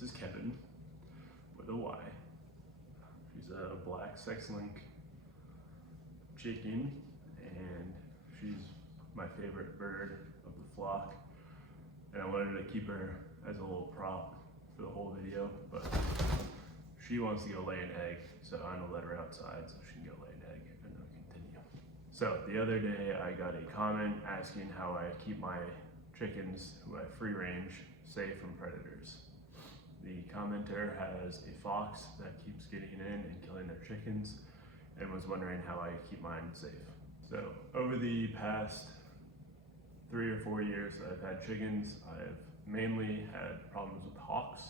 This is Kevin with a Y. She's a black sex-link chicken, and she's my favorite bird of the flock. And I wanted to keep her as a little prop for the whole video, but she wants to go lay an egg, so I'm gonna let her outside so she can go lay an egg, and then we'll continue. So the other day I got a comment asking how I keep my chickens, who I free range, safe from predators. The commenter has a fox that keeps getting in and killing their chickens and was wondering how I keep mine safe. So over the past 3 or 4 years that I've had chickens, I've mainly had problems with hawks.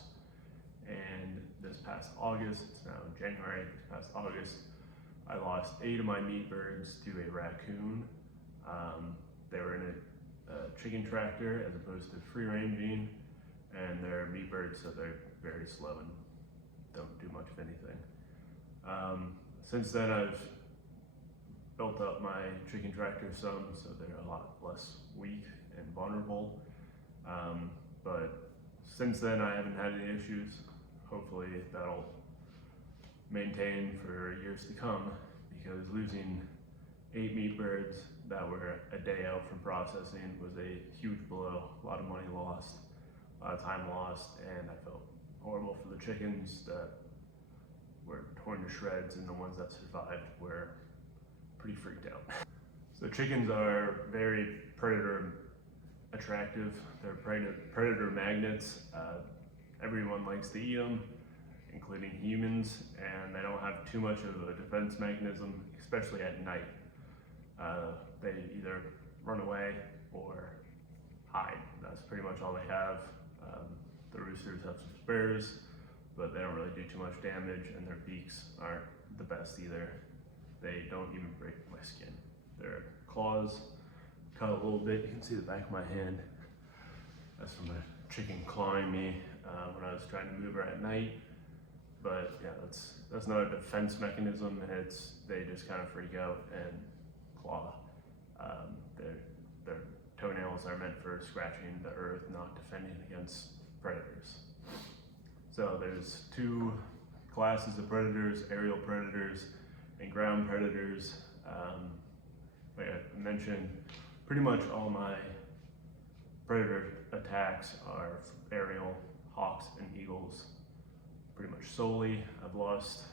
And this past August, it's now January, this past August, I lost 8 of my meat birds to a raccoon. They were in a chicken tractor as opposed to free ranging, and they're meat birds, so they're very slow and don't do much of anything. Since then I've built up my chicken tractor some, so they're a lot less weak and vulnerable. But since then I haven't had any issues. Hopefully that'll maintain for years to come, because losing 8 meat birds that were a day out from processing was a huge blow. A lot of money lost, a lot of time lost, and I felt horrible for the chickens that were torn to shreds, and the ones that survived were pretty freaked out. So chickens are very predator attractive. They're predator magnets. Everyone likes to eat them, including humans, and they don't have too much of a defense mechanism, especially at night. They either run away or hide. That's pretty much all they have. The roosters have some spares, but they don't really do too much damage, and their beaks aren't the best either. They don't even break my skin. Their claws cut a little bit. You can see the back of my hand. That's from a chicken clawing me when I was trying to move her at night. But yeah, that's not a defense mechanism. They just kind of freak out and claw. Their toenails are meant for scratching the earth, not defending against predators. So there's 2 classes of predators: aerial predators and ground predators. Like I mentioned, pretty much all my predator attacks are aerial, hawks and eagles, pretty much solely. I've lost,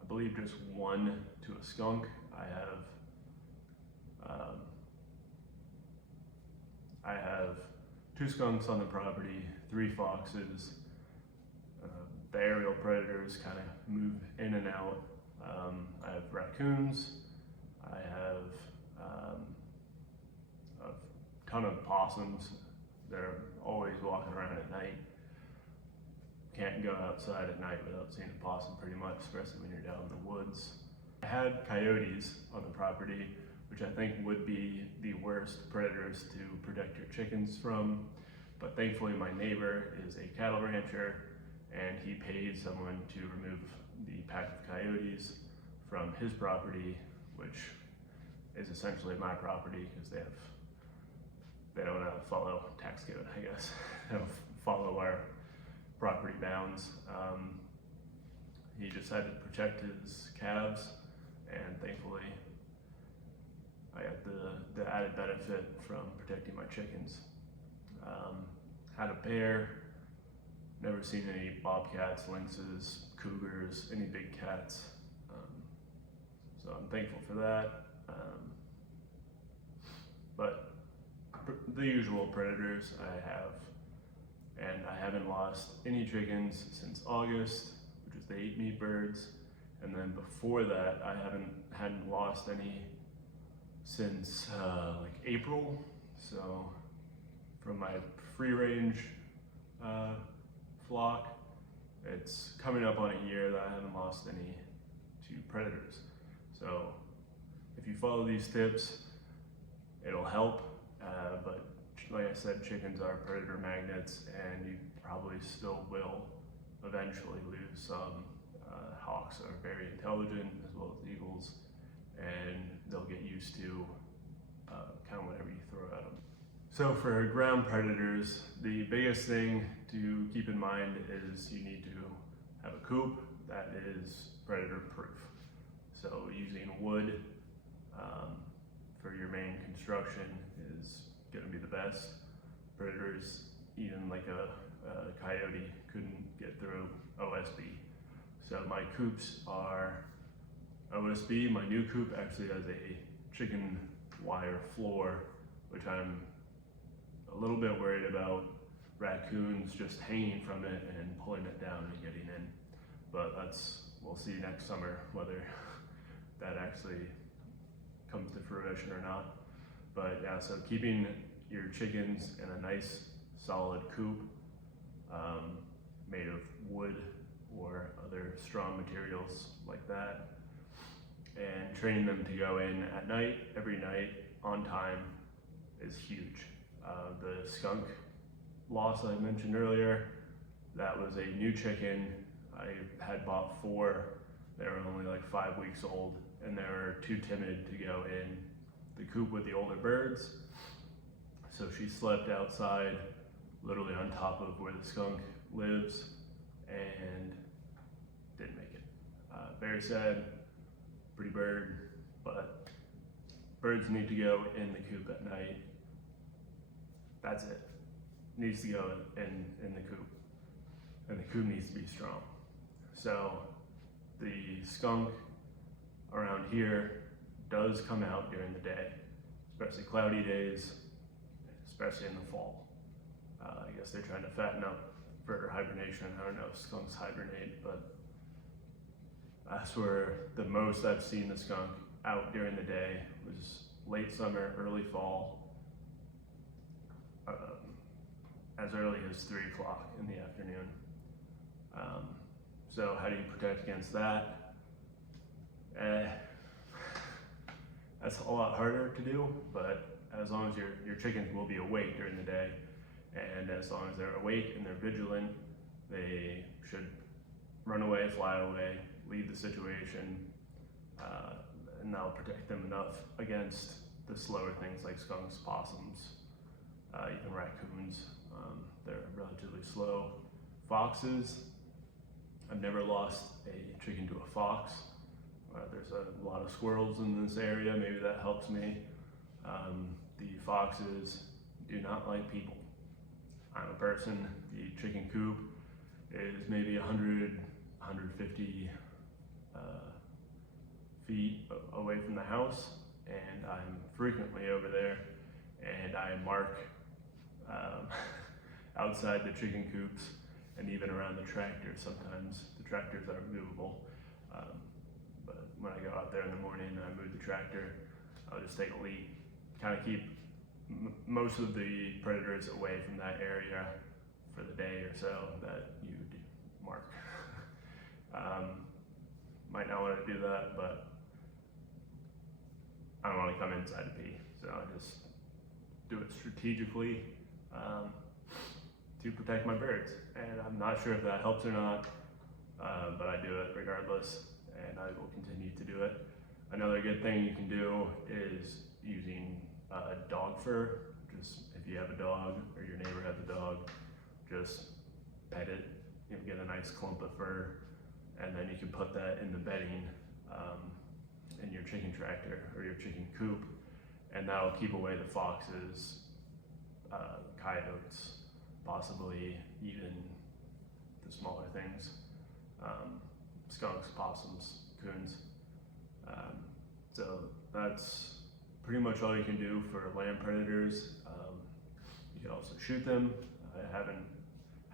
I believe, just 1 to a skunk. I have 2 skunks on the property, 3 foxes. The aerial predators kind of move in and out. I have raccoons. I have a ton of possums. They're always walking around at night. Can't go outside at night without seeing a possum pretty much, especially when you're down in the woods. I had coyotes on the property, which I think would be the worst predators to protect your chickens from. But thankfully my neighbor is a cattle rancher, and he paid someone to remove the pack of coyotes from his property, which is essentially my property, because they don't follow tax code, I guess. They don't follow our property bounds. He just had to protect his calves, and thankfully I got the added benefit from protecting my chickens. Had a bear. Never seen any bobcats, lynxes, cougars, any big cats. So I'm thankful for that. But the usual predators I have, and I haven't lost any chickens since August, which is the 8 meat birds. And then before that, I hadn't lost any since like April. So from my free range flock, it's coming up on a year that I haven't lost any to predators. So if you follow these tips, it'll help. But like I said, chickens are predator magnets, and you probably still will eventually lose some. Hawks are very intelligent, as well as eagles, and they'll get used to kind of whatever you throw at them. So for ground predators, the biggest thing to keep in mind is you need to have a coop that is predator proof. So using wood for your main construction is going to be the best. Predators, even like a coyote, couldn't get through OSB. So my coops are OSB. My new coop actually has a chicken wire floor, which I'm a little bit worried about raccoons just hanging from it and pulling it down and getting in. But we'll see next summer whether that actually comes to fruition or not. But yeah, so keeping your chickens in a nice solid coop made of wood or other strong materials like that, and training them to go in at night, every night, on time, is huge. The skunk loss I mentioned earlier, that was a new chicken. I had bought 4. They were only like 5 weeks old, and they were too timid to go in the coop with the older birds. So she slept outside, literally on top of where the skunk lives, and didn't make it. Very sad, pretty bird, but birds need to go in the coop at night. That's it. Needs to go in the coop, and the coop needs to be strong. So the skunk around here does come out during the day, especially cloudy days, especially in the fall. I guess they're trying to fatten up for hibernation. I don't know if skunks hibernate, but that's where the most I've seen the skunk out during the day was late summer, early fall, as early as 3 o'clock in the afternoon. So how do you protect against that? That's a lot harder to do, but as long as your chickens will be awake during the day, and as long as they're awake and they're vigilant, they should run away, fly away, leave the situation, and that'll protect them enough against the slower things like skunks, possums, even raccoons. They're relatively slow. Foxes, I've never lost a chicken to a fox. There's a lot of squirrels in this area, maybe that helps me. The foxes do not like people. I'm a person. The chicken coop is maybe 100, 150 feet away from the house, and I'm frequently over there, and I mark outside the chicken coops and even around the tractors. Sometimes the tractors are movable, but when I go out there in the morning and I move the tractor, I'll just take a leap, kind of keep most of the predators away from that area for the day or so that you mark. Might not want to do that, but I don't want to come inside to pee, so I just do it strategically to protect my birds. And I'm not sure if that helps or not, but I do it regardless, and I will continue to do it. Another good thing you can do is using dog fur. Just if you have a dog or your neighbor has a dog, just pet it, get a nice clump of fur, and then you can put that in the bedding in your chicken tractor or your chicken coop, and that'll keep away the foxes, coyotes, possibly even the smaller things, skunks, possums, coons. So that's pretty much all you can do for land predators. You can also shoot them. I haven't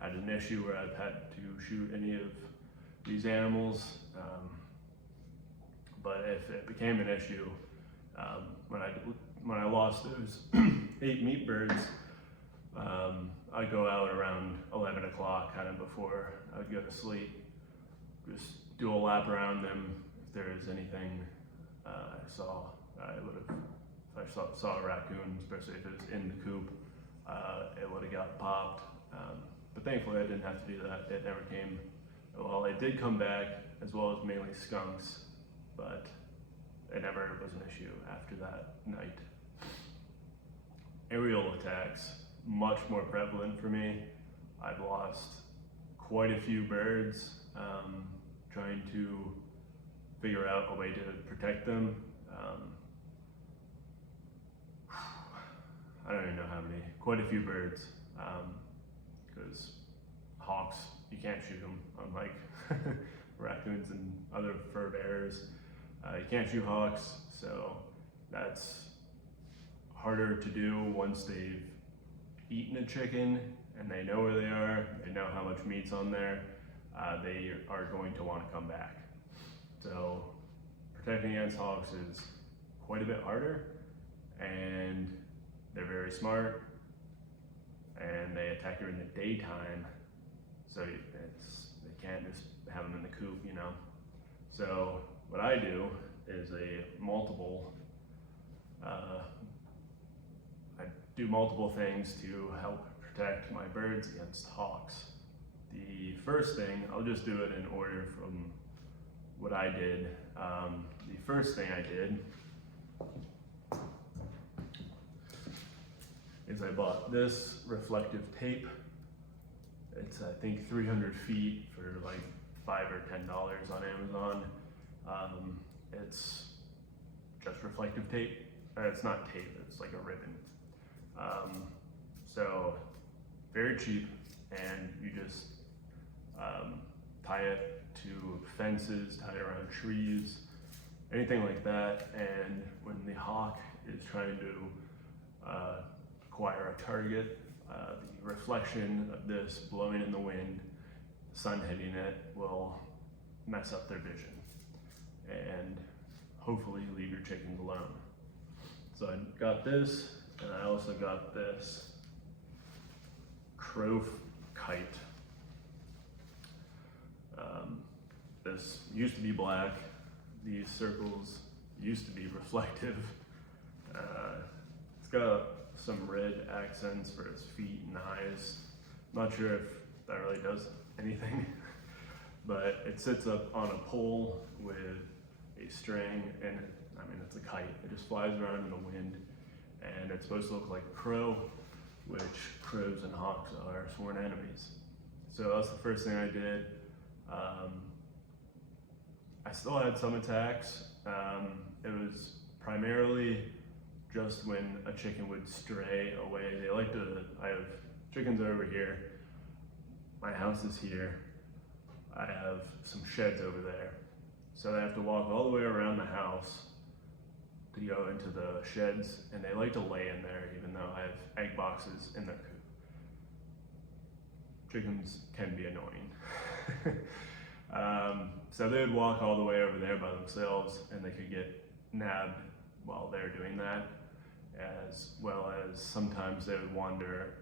had an issue where I've had to shoot any of these animals, but if it became an issue, when I lost those 8 meat birds, I'd go out around 11 o'clock, kind of before I'd go to sleep, just do a lap around them. If there is anything I saw, I would have, if I saw a raccoon, especially if it was in the coop, it would have got popped. But thankfully I didn't have to do that. It never came. Well, it did come back, as well as mainly skunks, but it never was an issue after that night. aerial attacks much more prevalent for me. I've lost quite a few birds trying to figure out a way to protect them. I don't even know how many, quite a few birds, because hawks, you can't shoot them, unlike raccoons and other fur bearers. You can't shoot hawks, so that's harder to do once they've eaten a chicken and they know where they are, they know how much meat's on there, they are going to want to come back. So protecting against hawks is quite a bit harder, and they're very smart, and they attack during the daytime, so they can't just have them in the coop, you know. So what I do is I do multiple things to help protect my birds against hawks. The first thing, I'll just do it in order from what I did. The first thing I did is I bought this reflective tape. It's I think 300 feet for like $5 or $10 on Amazon. It's just reflective tape. It's not tape, it's like a ribbon. So very cheap, and you just tie it to fences, tie it around trees, anything like that. And when the hawk is trying to acquire a target, the reflection of this blowing in the wind, the sun hitting it, will mess up their vision and hopefully leave your chickens alone. So I got this, and I also got this crow kite. This used to be black. These circles used to be reflective. It's got some red accents for its feet and eyes. I'm not sure if that really does anything, but it sits up on a pole with a string, and it's a kite. It just flies around in the wind, and it's supposed to look like a crow, which crows and hawks are sworn enemies. So that's the first thing I did. I still had some attacks. It was primarily just when a chicken would stray away. I have chickens over here. My house is here. I have some sheds over there. So they have to walk all the way around the house to go into the sheds, and they like to lay in there even though I have egg boxes in their coop. Chickens can be annoying. So they would walk all the way over there by themselves, and they could get nabbed while they're doing that, as well as sometimes they would wander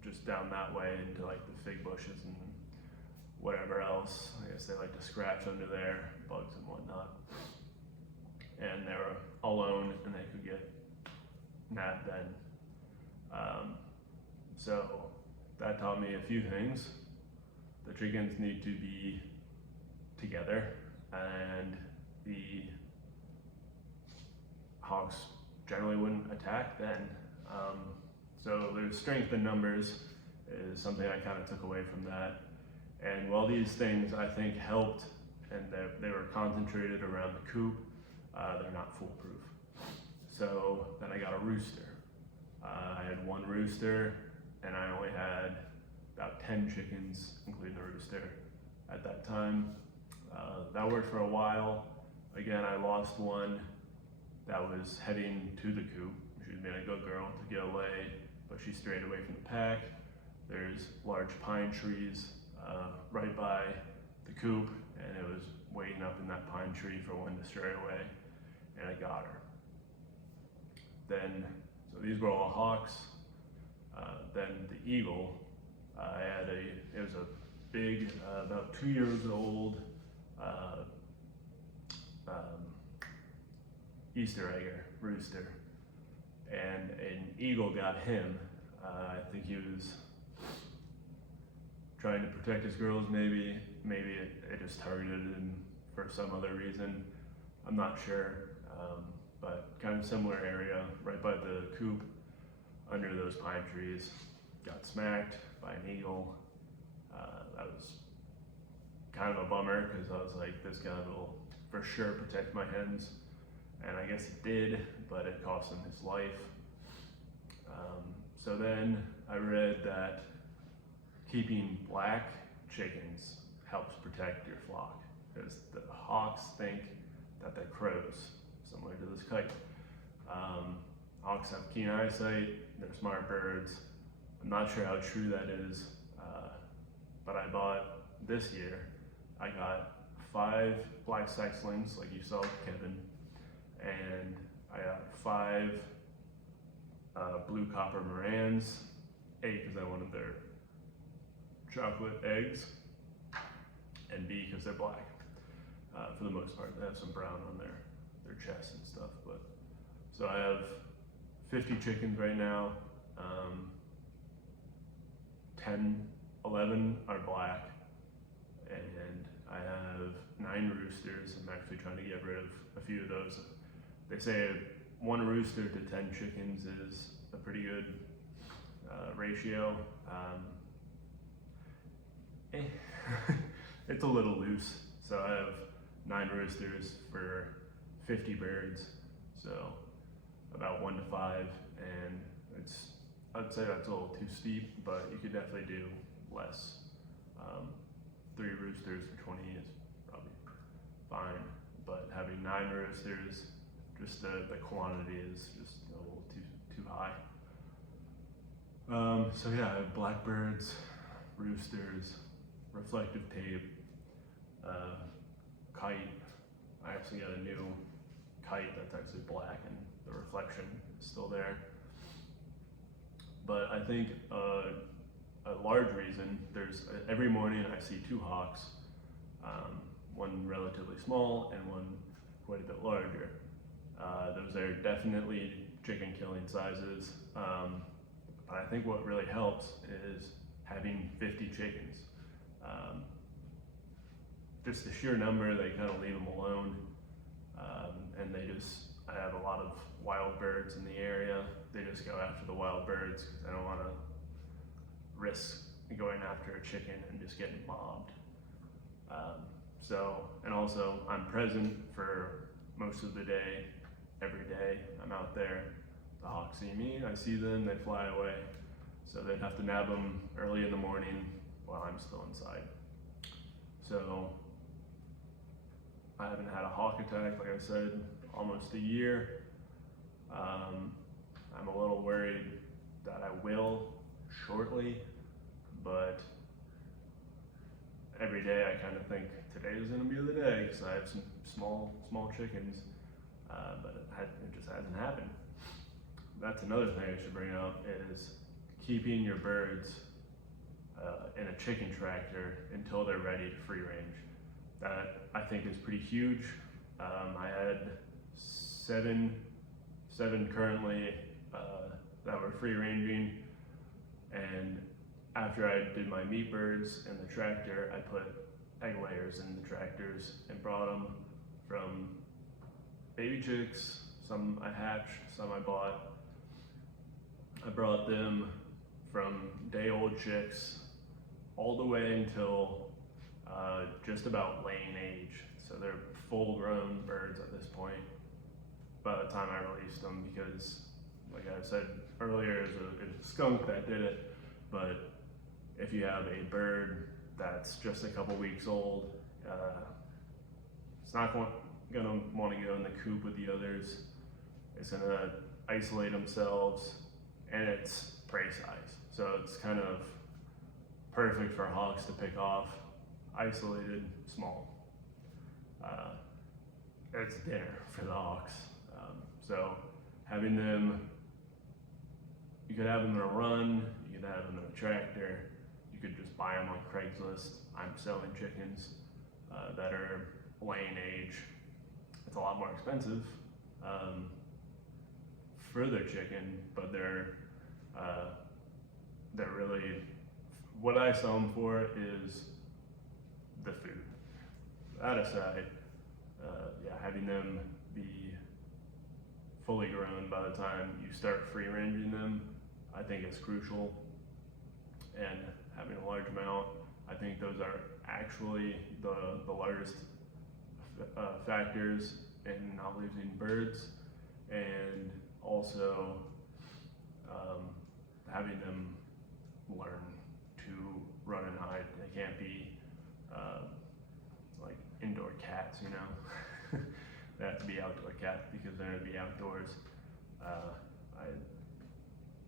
just down that way into like the fig bushes and whatever else. I guess they like to scratch under there, bugs and whatnot. And they were alone, and they could get nabbed then. So that taught me a few things. The chickens need to be together, and the hawks generally wouldn't attack then. So there's strength in numbers is something I kind of took away from that. And while these things I think helped, and they were concentrated around the coop, they're not foolproof. So then I got a rooster. I had one rooster, and I only had about 10 chickens, including the rooster, at that time. That worked for a while. Again, I lost one that was heading to the coop. She was being a good girl to get away, but she strayed away from the pack. There's large pine trees right by the coop, and it was waiting up in that pine tree for one to stray away, and I got her. Then, so these were all hawks. Then the eagle, it was a big, about 2 years old, Easter egger rooster, and an eagle got him. I think he was trying to protect his girls, maybe it just targeted him for some other reason. I'm not sure, but kind of similar area right by the coop. under those pine trees, got smacked by an eagle. That was kind of a bummer because I was like, this gun will for sure protect my hens, and I guess it did, but it cost him his life. So then I read that keeping black chickens helps protect your flock, because the hawks think that they're crows, similar to this kite. Hawks have keen eyesight, they're smart birds. I'm not sure how true that is, but I bought this year, I got 5 black sexlings, like you saw with Kevin, and I got 5 blue copper Morans, A, because I wanted their chocolate eggs, and B, because they're black. For the most part, they have some brown on their chest and stuff, but so I have 50 chickens right now. 11 are black, and I have 9 roosters. I'm actually trying to get rid of a few of those. They say 1 rooster to 10 chickens is a pretty good ratio. It's a little loose, so I have 9 roosters for 50 birds, so about 1 to 5, and I'd say that's a little too steep, but you could definitely do less. 3 roosters for 20 is probably fine, but having 9 roosters, just the quantity is just a little too high. So yeah, I have blackbirds, roosters, reflective tape, kite. I actually got a new kite that's actually black and the reflection is still there. But I think a large reason, every morning I see 2 hawks, one relatively small and one quite a bit larger. Those are definitely chicken killing sizes, but I think what really helps is having 50 chickens. Just the sheer number, they kind of leave them alone, and I have a lot of wild birds in the area. They just go after the wild birds because I don't want to risk going after a chicken and just getting mobbed. And also I'm present for most of the day, every day I'm out there. The hawks see me, I see them, they fly away. So they'd have to nab them early in the morning while I'm still inside. So I haven't had a hawk attack, like I said, almost a year. I'm a little worried that I will shortly, but every day I kind of think today is going to be the day because I have some small chickens, but it just hasn't happened. That's another thing I should bring up is keeping your birds in a chicken tractor until they're ready to free range. That I think is pretty huge. I had 7 currently that were free ranging, and after I did my meat birds in the tractor, I put egg layers in the tractors and brought them from baby chicks. Some I hatched, some I bought. I brought them from day-old chicks all the way until just about laying age. So they're full-grown birds at this point by the time I released them, because like I said earlier, it was a skunk that did it. But if you have a bird that's just a couple weeks old, it's not going to want to go in the coop with the others. It's going to isolate themselves, and it's prey size. So it's kind of perfect for hawks to pick off, isolated, small. It's dinner for the hawks. So having them, you could have them in a run, you could have them in a tractor, you could just buy them on Craigslist. I'm selling chickens that are laying age. It's a lot more expensive for their chicken, but they're really, what I sell them for is the food. That aside, having them be fully grown by the time you start free ranging them I think is crucial. And having a large amount, I think those are actually the largest factors in not losing birds, and also having them learn to run and hide. They can't be like indoor cats, you know. They have to be outdoor cats because they're going to be outdoors. I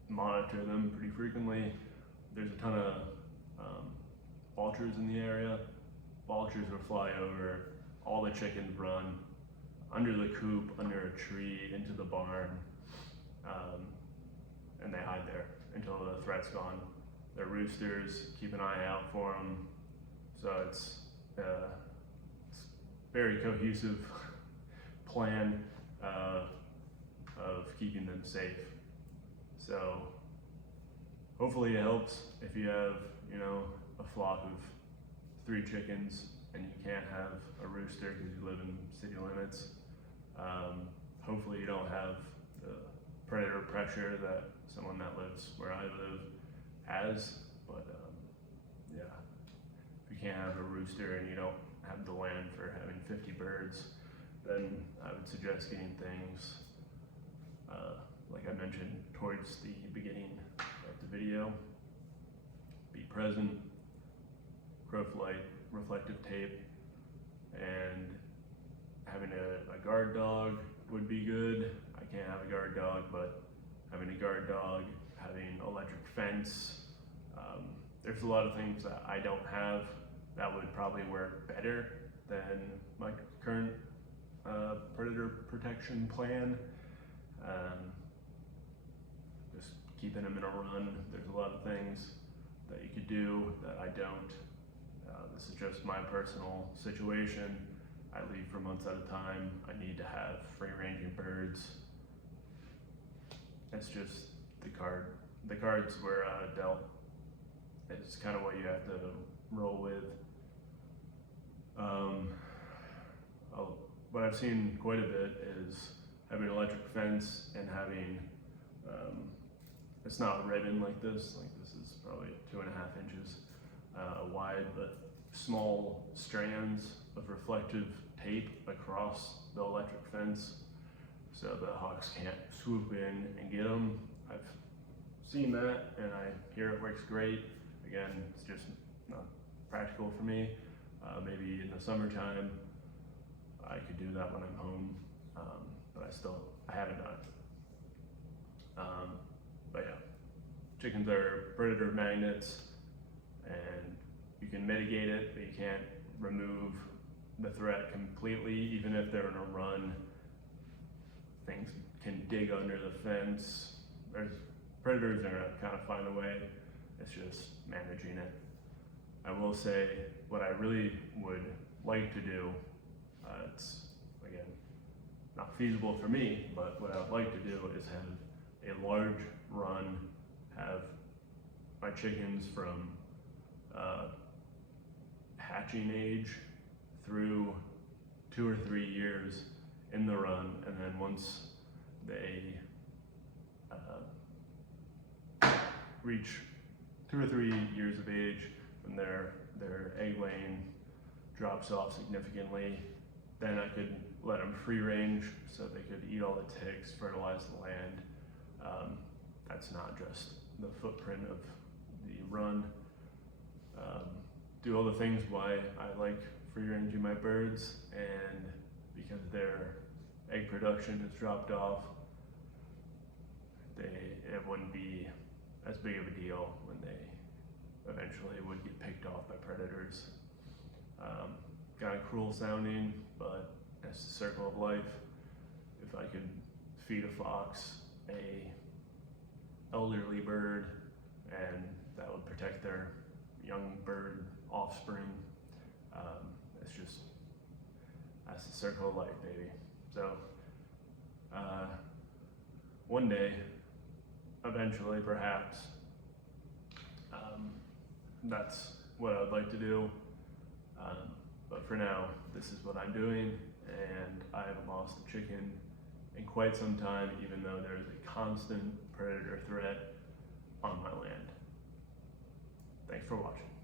monitor them pretty frequently. There's a ton of vultures in the area. Vultures will fly over, all the chickens run under the coop, under a tree, into the barn, and they hide there until the threat's gone. Their roosters keep an eye out for them, so it's very cohesive plan of keeping them safe. So hopefully it helps if you have, you know, a flock of 3 chickens and you can't have a rooster because you live in city limits. Hopefully you don't have the predator pressure that someone that lives where I live has, but yeah, if you can't have a rooster and you don't have the land for having 50 birds, then I would suggest getting things like I mentioned towards the beginning of the video. Be present, growth light, reflective tape, and having a guard dog would be good. I can't have a guard dog, but having a guard dog, having electric fence, there's a lot of things that I don't have that would probably work better than my current predator protection plan. Just keeping them in a run. There's a lot of things that you could do that I don't. This is just my personal situation. I leave for months at a time. I need to have free-ranging birds. It's just the cards were dealt. It's kind of what you have to roll with. What I've seen quite a bit is having an electric fence and having, it's not ribbon like this is probably 2.5 inches wide, but small strands of reflective tape across the electric fence so the hawks can't swoop in and get them. I've seen that and I hear it works great. Again, it's just not practical for me. Maybe in the summertime I could do that when I'm home, but I haven't done it. But yeah, chickens are predator magnets, and you can mitigate it, but you can't remove the threat completely. Even if they're in a run, things can dig under the fence. Predators are gonna kind of find a way. It's just managing it. I will say what I really would like to do, it's again not feasible for me, but what I would like to do is have a large run, have my chickens from hatching age through 2 or 3 years in the run, and then once they reach 2 or 3 years of age, when their egg laying drops off significantly, then I could let them free range so they could eat all the ticks, fertilize the land. That's not just the footprint of the run. Do all the things why I like free ranging my birds, and because their egg production has dropped off, it wouldn't be as big of a deal when they eventually would get picked off by predators. Kind of cruel sounding, but that's the circle of life. If I could feed a fox a elderly bird, and that would protect their young bird offspring, that's the circle of life, baby. So one day, eventually, perhaps, that's what I'd like to do. But for now, this is what I'm doing, and I haven't lost a chicken in quite some time, even though there's a constant predator threat. Thanks for watching.